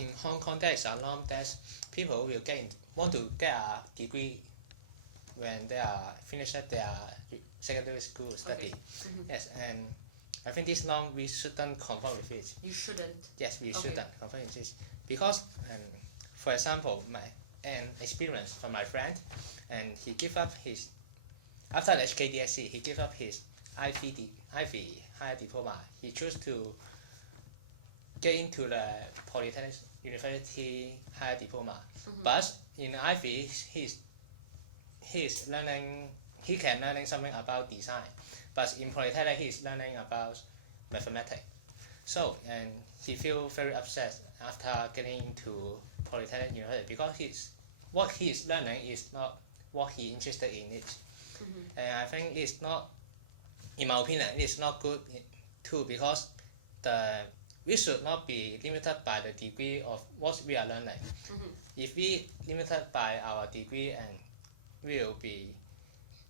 in Hong Kong there is a norm that people will want to get a degree when they are finished their secondary school study. Okay. Yes, and I think this norm we shouldn't conform with it. You shouldn't. Yes, we shouldn't conform with it because, for example, an experience from my friend, and he gave up his after the HKDSC, he gave up his Ivy higher diploma. He chose to get into the Polytechnic University higher diploma. But in Ivy, he's learning. He can learning something about design, but in Polytechnic he's learning about mathematics. So and he feel very upset after getting into Polytechnic University because what he's learning is not what he interested in it. And I think it's not, in my opinion, it's not good too because we should not be limited by the degree of what we are learning. If we limited by our degree, and we will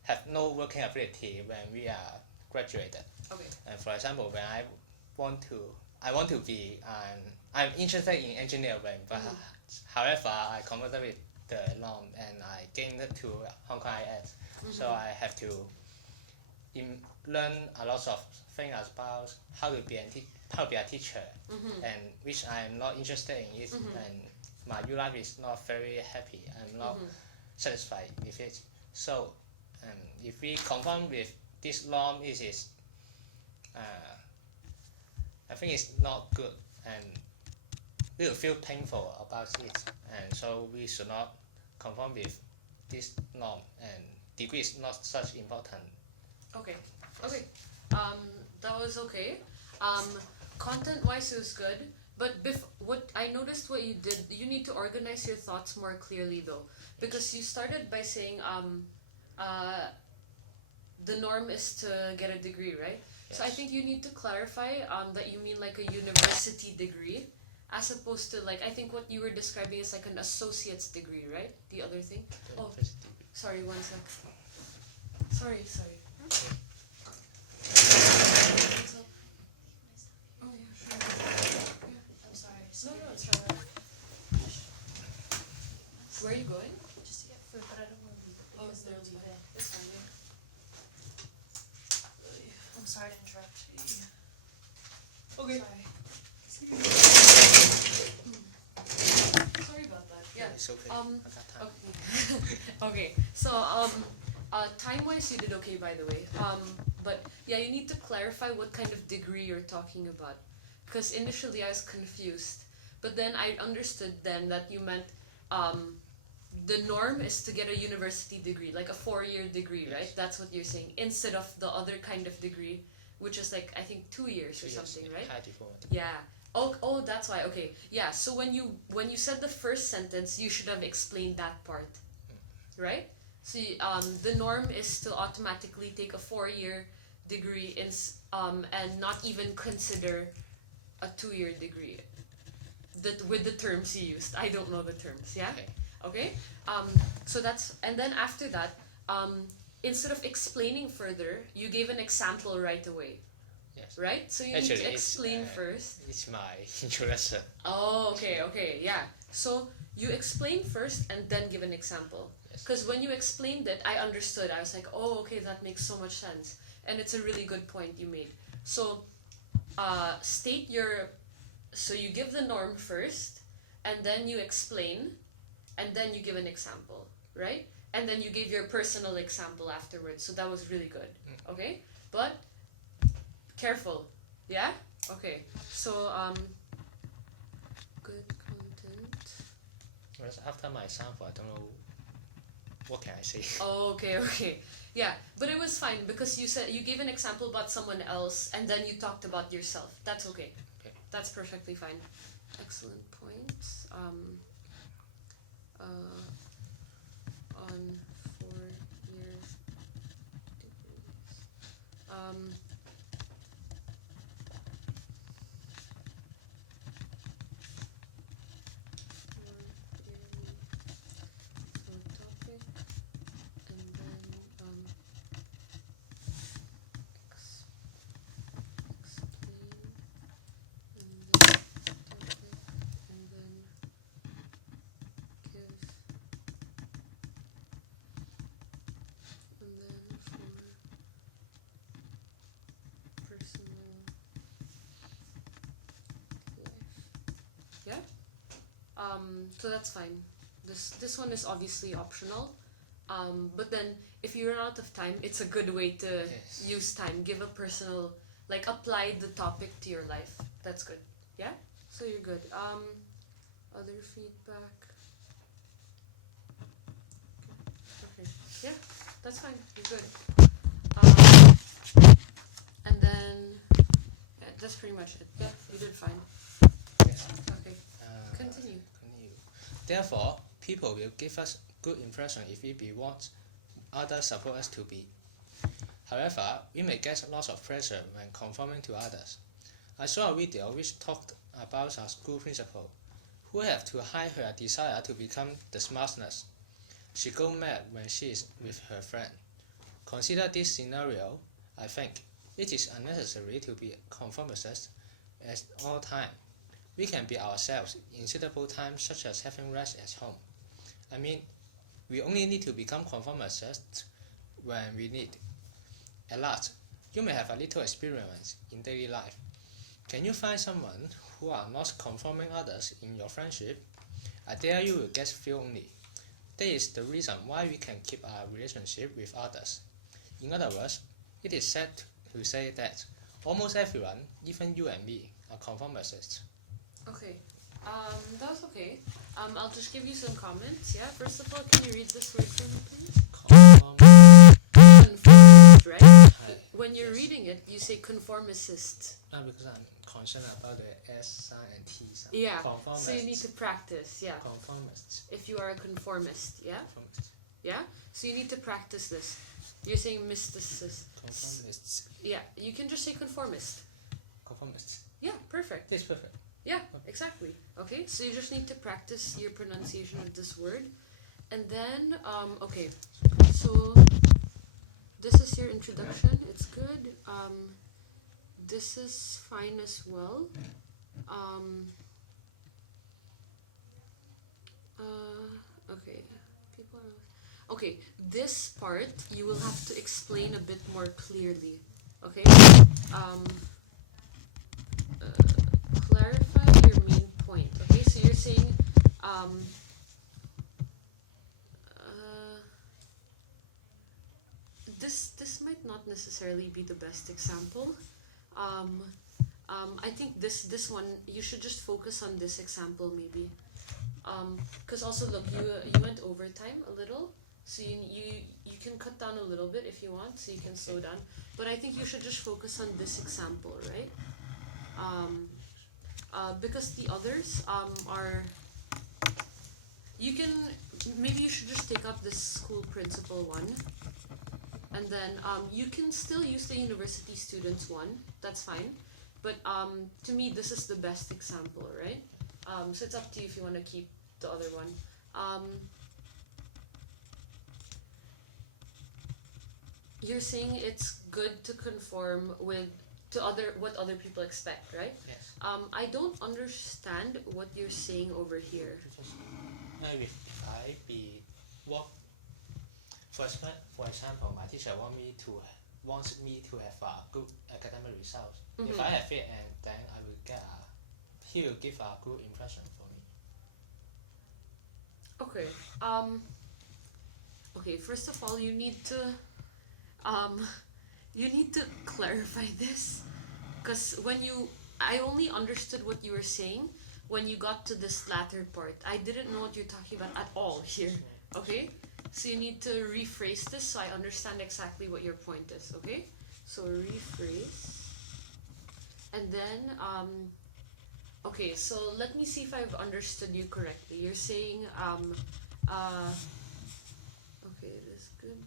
have no working ability when we are graduated. Okay. And for example, when I want to be I'm interested in engineering, but however I converted with the norm and I gained it to Hong Kong ILAT. So I have to learn a lot of things about how to be a teacher, and which I am not interested in it, and my life is not very happy. I'm not satisfied with it. So if we conform with this norm, I think it's not good, and we will feel painful about it, and so we should not conform with this norm, and degree is not such important. Okay. That was okay. Content wise it was good, but what I noticed what you did, you need to organize your thoughts more clearly though, because you started by saying the norm is to get a degree, right? Yes. So I think you need to clarify that you mean like a university degree, as opposed to like, I think what you were describing is like an associate's degree, right? The other thing. Oh, sorry, one sec. Sorry. Oh yeah, sure. Yeah. I'm sorry. No, it's alright. Where are you going? Just to get food, but I don't want to leave. Oh, Because they'll leave it. It's fine, yeah. I'm sorry to interrupt. Okay. Sorry. Sorry about that. Yeah. It's okay. I got time. Okay. So time-wise, you did okay, by the way. But yeah, you need to clarify what kind of degree you're talking about, because initially I was confused, but then I understood then that you meant the norm is to get a university degree, like a 4-year degree, yes. Right? That's what you're saying, instead of the other kind of degree, which is like I think 2 years or something, right? High diploma. Yeah. Oh, that's why. Okay. Yeah. So when you said the first sentence, you should have explained that part, right? So the norm is to automatically take a 4-year degree and not even consider a 2-year degree. With the terms you used, I don't know the terms. Yeah. Okay. So that's, and then after that, instead of explaining further, you gave an example right away. Yes. Right? So you Actually, need to explain first. It's my introduction. Oh, okay, yeah. So you explain first and then give an example. Because when you explained it, I understood. I was like, oh, okay, that makes so much sense. And it's a really good point you made. So so you give the norm first, and then you explain, and then you give an example, right? And then you gave your personal example afterwards. So that was really good, okay? But careful, yeah? Okay, so good content. Whereas after my example, I don't know what can I say. Oh, okay. Yeah, but it was fine because you gave an example about someone else and then you talked about yourself. That's okay. Okay. That's perfectly fine. Excellent points. On 4-year degrees. Explain, and then topic, and then So that's fine. This one is obviously optional. But then if you run out of time, it's a good way to Yes. use time. Give a personal, like apply the topic to your life. That's good. Yeah? So you're good. Other feedback. Okay. Yeah, that's fine. You're good. And then yeah, that's pretty much it. Yeah, you did fine. Yes. Okay. Continue. Continue. Therefore, people will give us good impression if we want others support us to be. However, we may get lots of pressure when conforming to others. I saw a video which talked about a school principal who have to hide her desire to become the smartest. She goes mad when she is with her friend. Consider this scenario. I think it is unnecessary to be conformist at all time. We can be ourselves in suitable times, such as having rest at home. I mean, we only need to become conformists when we need. At last, you may have a little experience in daily life. Can you find someone who are not conforming others in your friendship? I dare you will get few only. That is the reason why we can keep a relationship with others. In other words, it is said to say that almost everyone, even you and me, are conformists. Okay. That was okay. I'll just give you some comments. Yeah. First of all, can you read this word for me, please? Conformist, right? When you're reading it, you say conformist. Not because I'm concerned about the S sign and T sign. Yeah. Conformist. So you need to practice. Yeah. Conformist. If you are a conformist, yeah. Conformist. Yeah. So you need to practice this. You're saying mysticist. Conformists. Yeah. You can just say conformist. Conformists. Yeah. Perfect. This is perfect. Yeah, exactly. Okay, so you just need to practice your pronunciation of this word. And then, okay, so this is your introduction. It's good. This is fine as well. Okay, people are... Okay, this part you will have to explain a bit more clearly. Okay? Clarify your main point. Okay, so you're saying this might not necessarily be the best example. I think this one you should just focus on this example maybe. Because also look, you went overtime a little, so you can cut down a little bit if you want, so you can slow down. But I think you should just focus on this example, right? Because the others are, you can, maybe you should just take up this school principal one, and then you can still use the university students one, that's fine, but to me this is the best example, right? So it's up to you if you want to keep the other one. You're saying it's good to conform to what other people expect, right? Yes. I don't understand what you're saying over here. If I be what, for example, my teacher wants me to have a good academic result. Mm-hmm. If I have it, and then I will he will give a good impression for me. Okay. Okay. First of all, you need to clarify this, because I only understood what you were saying when you got to this latter part. I didn't know what you're talking about at all here. Okay? So you need to rephrase this so I understand exactly what your point is. Okay? So rephrase. And then, okay, so let me see if I've understood you correctly. You're saying, okay, that's good.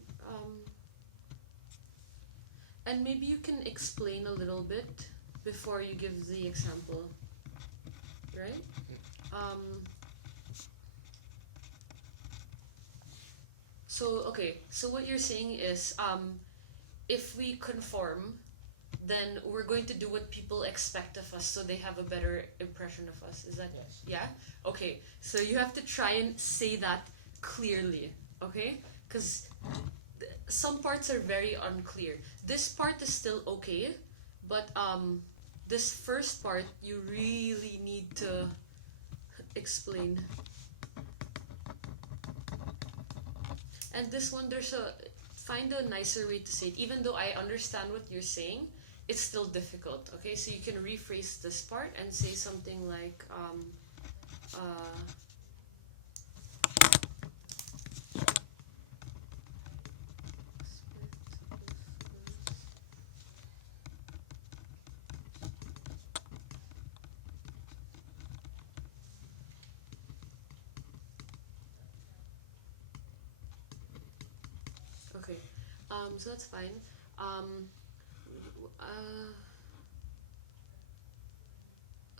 And maybe you can explain a little bit before you give the example, right? So what you're saying is, if we conform, then we're going to do what people expect of us so they have a better impression of us. Is that, Yes. yeah? Okay, so you have to try and say that clearly, okay? Because some parts are very unclear. This part is still okay, but this first part you really need to explain. And this one, find a nicer way to say it. Even though I understand what you're saying, it's still difficult. Okay, so you can rephrase this part and say something like, okay, so that's fine.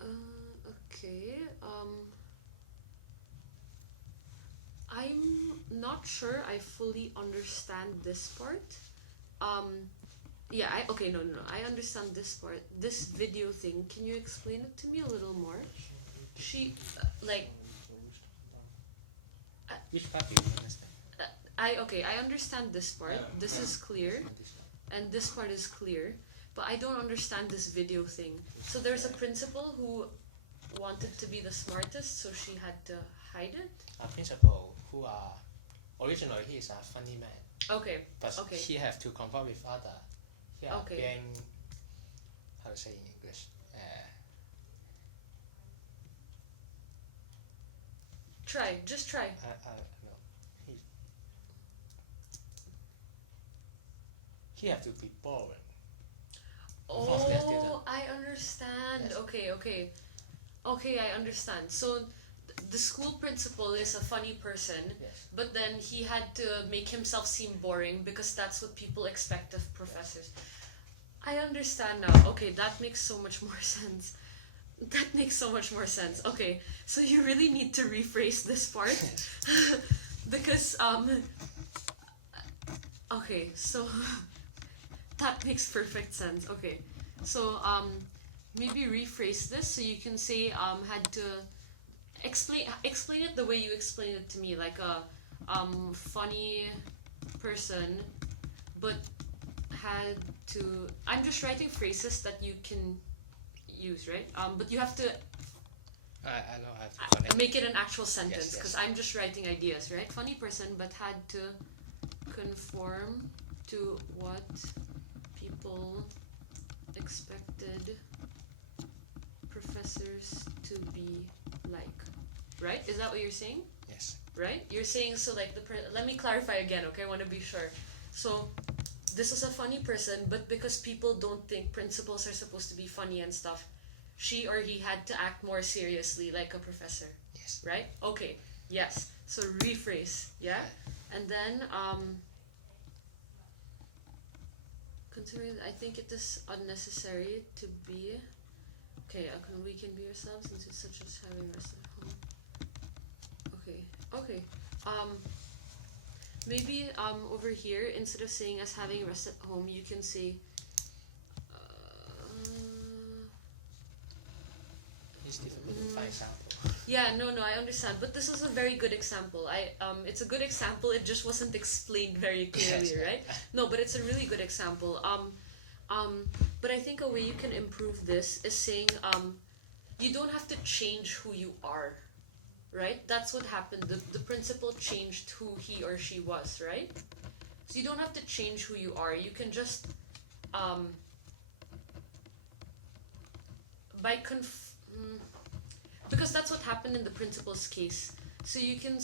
Uh, okay. I'm not sure I fully understand this part. Yeah, no. I understand this part. This video thing. Can you explain it to me a little more? She, like, Which part do you understand? I understand this part. This is clear, and this part is clear, but I don't understand this video thing. So there's a principal who wanted to be the smartest, so she had to hide it. A principal who originally he is a funny man, Okay. but Okay. he have to compare with other. He are Okay. being, how to say in English? Just try. No. He have to be boring. Oh, I understand. Yes. Okay, I understand. So the school principal is a funny person, Yes. but then he had to make himself seem boring because that's what people expect of professors. I understand now. Okay, that makes so much more sense. That makes so much more sense. Okay, so you really need to rephrase this part because okay, so that makes perfect sense. Okay, so maybe rephrase this so you can say had to explain it the way you explained it to me, like a funny person, but had to. I'm just writing phrases that you can use, right? But you have to I know I have to connect. make it an actual sentence Yes. because I'm just writing ideas, right? Funny person, but had to conform to what people expected professors to be like, right? Is that what you're saying? Yes. Right? You're saying so like let me clarify again, okay? I want to be sure. So this is a funny person, but because people don't think principals are supposed to be funny and stuff, she or he had to act more seriously like a professor. Yes. Right? Okay. Yes. So rephrase, yeah? And then considering I think it is unnecessary to be we can be ourselves since it's such as having rest at home. Okay. Maybe over here instead of saying as having rest at home, you can say It's difficult to find sample. yeah, no, I understand, but this is a very good example. It's a good example. It just wasn't explained very clearly, Yes. right? No, but it's a really good example. But I think a way you can improve this is saying you don't have to change who you are, right? That's what happened. The principal changed who he or she was, right? So you don't have to change who you are. You can just because that's what happened in the principal's case. So you can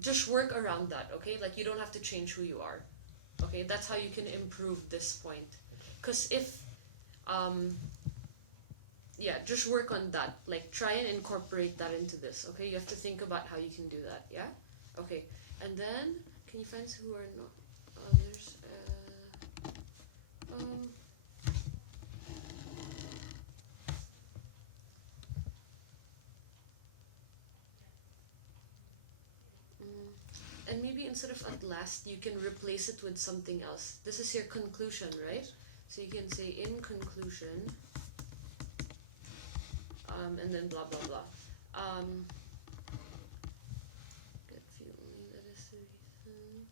just work around that, okay? Like you don't have to change who you are, okay? That's how you can improve this point. Because if yeah, just work on that. Like try and incorporate that into this, okay? You have to think about how you can do that, yeah? Okay, and then can you find who are not others? And maybe instead of at last, you can replace it with something else. This is your conclusion, right? So you can say in conclusion, and then blah blah blah. Get feeling that is the reason.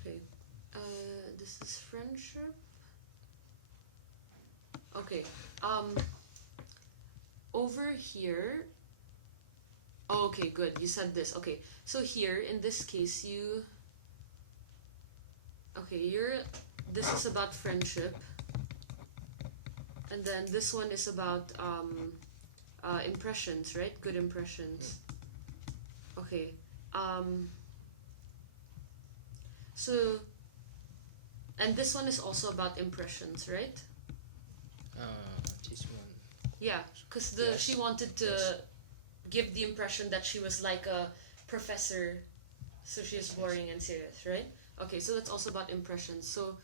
Okay. This is friendship. Okay. Over here. Oh, okay, good. You said this. Okay. So here, in this case, you. Okay, This is about friendship. And then this one is about impressions, right? Good impressions. Okay. So. And this one is also about impressions, right? This one. Yeah, because Yes. she wanted to Yes. give the impression that she was like a professor, so she is Yes. boring and serious, right? Okay, so that's also about impressions. So,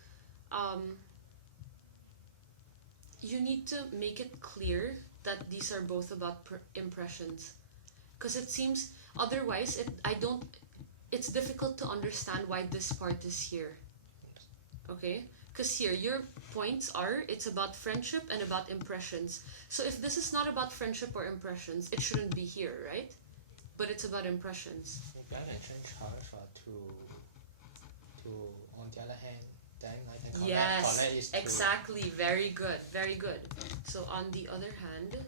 you need to make it clear that these are both about impressions, because it seems otherwise it's difficult to understand why this part is here. Okay, because here your points are it's about friendship and about impressions. So if this is not about friendship or impressions, it shouldn't be here, right? But it's about impressions. Maybe I can change however to on the other hand, then I can connect Yes, it to exactly. Very good, very good. So on the other hand,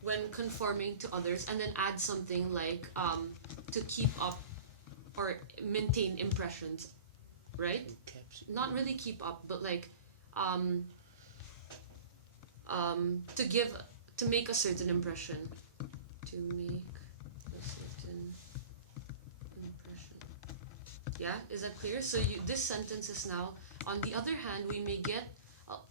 when conforming to others, and then add something like to keep up or maintain impressions, right? Not really keep up, but like to make a certain impression. To make a certain impression. Yeah, is that clear? So this sentence is now, on the other hand, we may get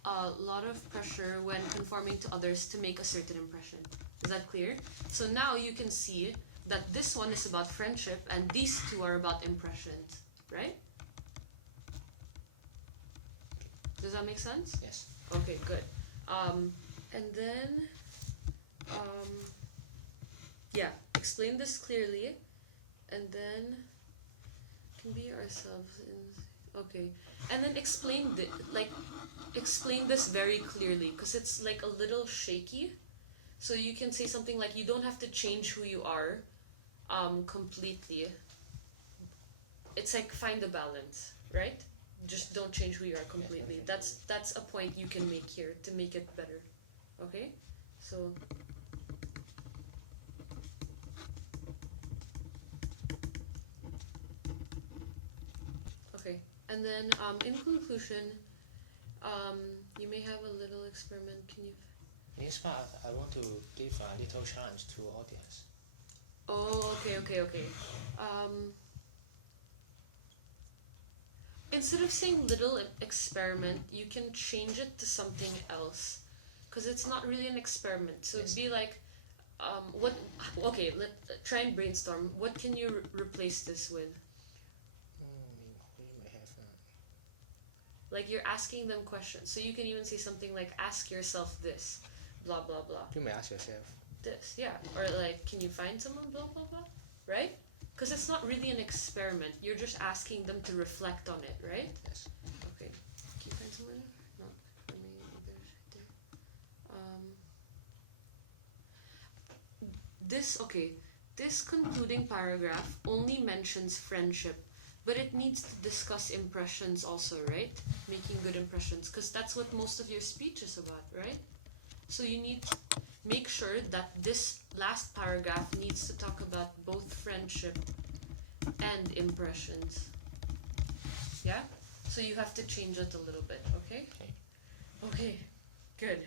a lot of pressure when conforming to others to make a certain impression. Is that clear? So now you can see that this one is about friendship and these two are about impressions, right? Does that make sense? Yes. Okay, good. And then, yeah, explain this clearly, and then can be ourselves in. Okay, and then explain this very clearly, because it's like a little shaky. So you can say something like, you don't have to change who you are, completely. It's like find the balance, right? Just don't change who you are completely. That's a point you can make here to make it better. Okay? So okay. And then in conclusion, you may have a little experiment. Can you In this part, I want to give a little challenge to audience. Oh, okay. Instead of saying little experiment, you can change it to something else, because it's not really an experiment. So Yes. it'd be like, what? Okay, try and brainstorm. What can you replace this with? We may have. Like you're asking them questions, so you can even say something like, "Ask yourself this," blah blah blah. You may ask yourself. This, yeah, or like, "Can you find someone?" Blah blah blah, right? Because it's not really an experiment. You're just asking them to reflect on it, right? Yes. Okay. Can you find someone? Not for me either. This concluding paragraph only mentions friendship, but it needs to discuss impressions also, right? Making good impressions, because that's what most of your speech is about, right? So you need to make sure that this last paragraph needs to talk about both friendship and impressions. Yeah? So you have to change it a little bit, okay? Okay, good.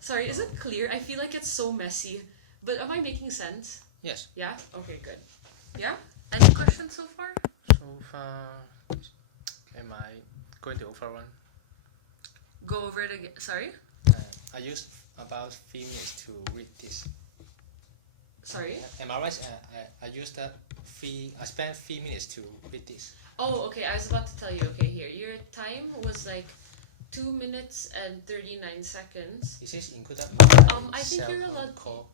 Sorry, is it clear? I feel like it's so messy. But am I making sense? Yes. Yeah? Okay, good. Yeah? Any questions so far? So far, am I going to overrun? Go over it again. Sorry? I used about 3 minutes to read this. Sorry? Am I right? I used I spent 3 minutes to read this. Oh, okay. I was about to tell you. Okay, here. Your time was like 2 minutes and 39 seconds. Is this included I think cell you're phone allowed. call?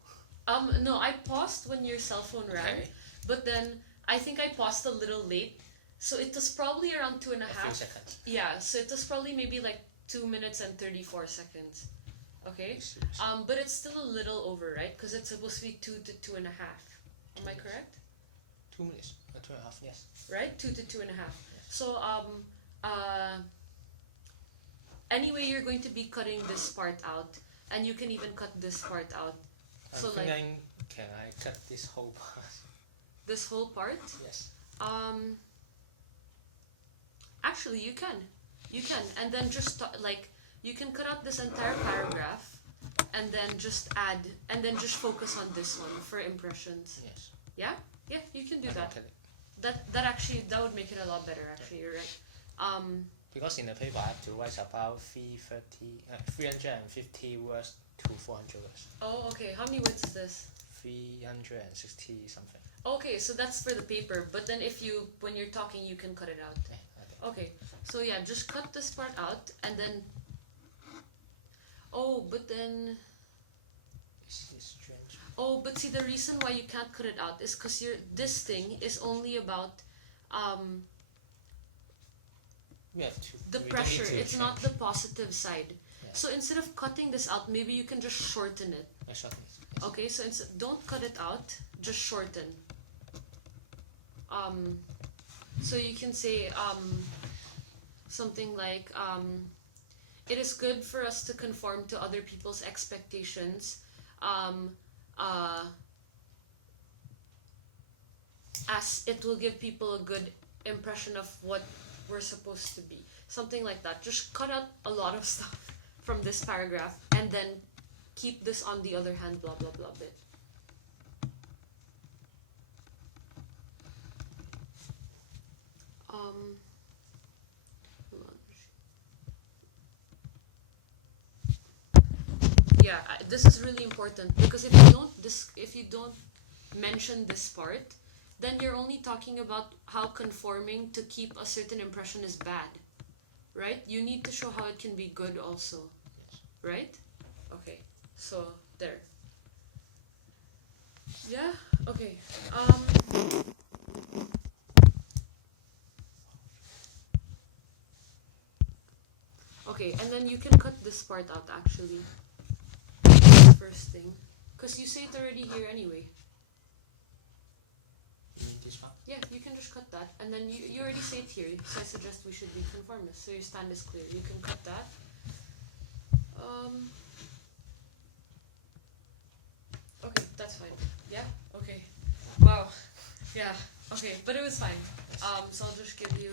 No, I paused when your cell phone rang, Okay. but then I think I paused a little late, so it was probably around 2.5. A few seconds. Yeah, so it was probably maybe like 2 minutes and 34 seconds. Okay. Yes. But it's still a little over, right? Because it's supposed to be 2 to 2.5. Am I correct? 2 minutes. 2.5. Yes. Right? 2 to 2.5. Yes. So anyway, you're going to be cutting this part out, and you can even cut this part out. I'm So, like- thinking, can I cut this whole part? This whole part. Yes. Actually, you can, and then just like you can cut out this entire paragraph, and then just add, and then just focus on this one for impressions. Yes. Yeah, you can do I that. cut it. That actually that would make it a lot better. Actually, you're right. Because in the paper I have to write about 350 words to 400 words. Oh, okay. How many words is this? 360 something. Okay, so that's for the paper. But then when you're talking, you can cut it out. Okay. Okay, so yeah, just cut this part out, and then. Oh, but then. This is strange. Oh, but see, the reason why you can't cut it out is because this thing is only about We have to. the we don't pressure. need to It's not change. the positive side. Yeah. So instead of cutting this out, maybe you can just shorten it. Yeah, shorten it. Yes. Okay, so don't cut it out, just shorten. So you can say something like it is good for us to conform to other people's expectations as it will give people a good impression of what we're supposed to be. Something like that. Just cut out a lot of stuff from this paragraph and then keep this on the other hand, blah blah blah bit. Hold on. Yeah, this is really important because if you don't mention this part, then you're only talking about how conforming to keep a certain impression is bad, right? You need to show how it can be good also, Yes. right? Okay, so there. Yeah. Okay. Okay, and then you can cut this part out actually. First thing, because you say it already here anyway. You mean this one? Yeah, you can just cut that, and then you already say it here. So I suggest we should be conformist. So your stand is clear. You can cut that. Okay, that's fine. Yeah. Okay. Wow. Yeah. Okay, but it was fine. So I'll just give you